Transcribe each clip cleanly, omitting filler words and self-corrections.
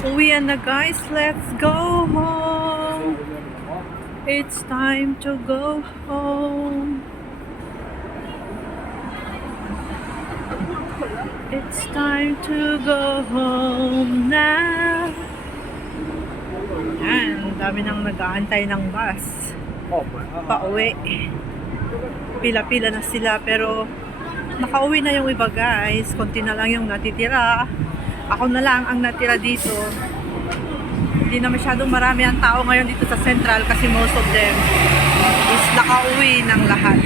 Uwian na guys, let's go home. It's time to go home. It's time to go home now. Yan, dami nang nag-aantay ng bus. Pauwi. Pila-pila na sila pero nakauwi na yung iba guys. Konti na lang yung natitira. Ako na lang ang natira dito. Hindi na masyadong marami ang tao ngayon dito sa Central kasi most of them is nakauwi ng lahat.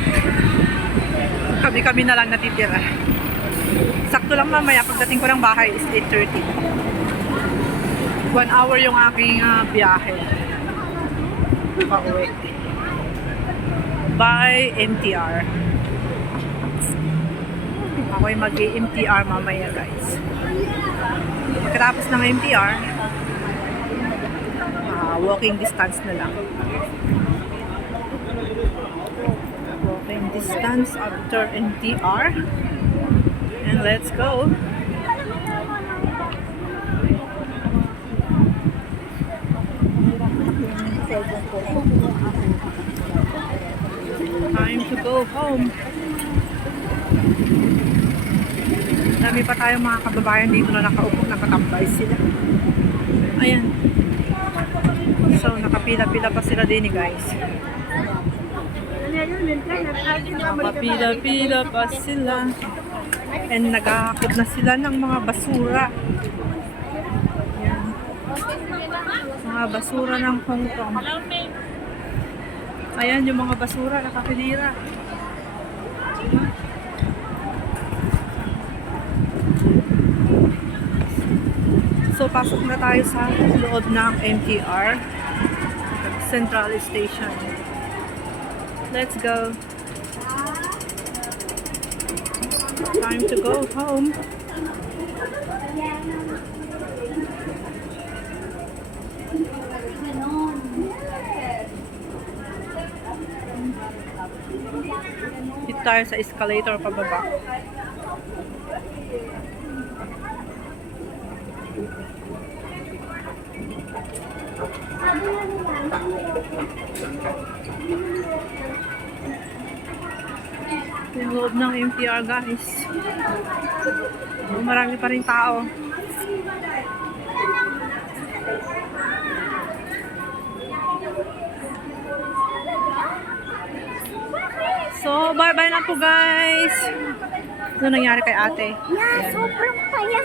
Kami-kami na lang natitira. Sakto lang mamaya pagdating ko ng bahay is 8:30. 1 hour yung aking biyahe. Pauwi. By MTR. Ako'y mag-MTR mamaya guys. Pagkatapos ng MTR, walking distance na lang. Walking distance after MTR. And let's go. Time to go home. Dami pa tayong mga kababayan dito na nakaupo, nakatambay sila. Ayan. So, nakapila-pila pa sila din guys. Nakapila-pila pa sila. And nagahakot na sila ng mga basura. Ayan. Mga basura ng Hong Kong. Ayan yung mga basura, nakapilira. So, pasok na tayo sa loob ng MTR Central Station. Let's go. Time to go home. Dito tayo sa escalator pababa. Yung loob ng MTR guys. Marami pa rin tao. So, bye-bye na po guys. Ano nangyari kay ate? Sobrang paya.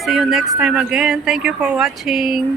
See you next time again. Thank you for watching.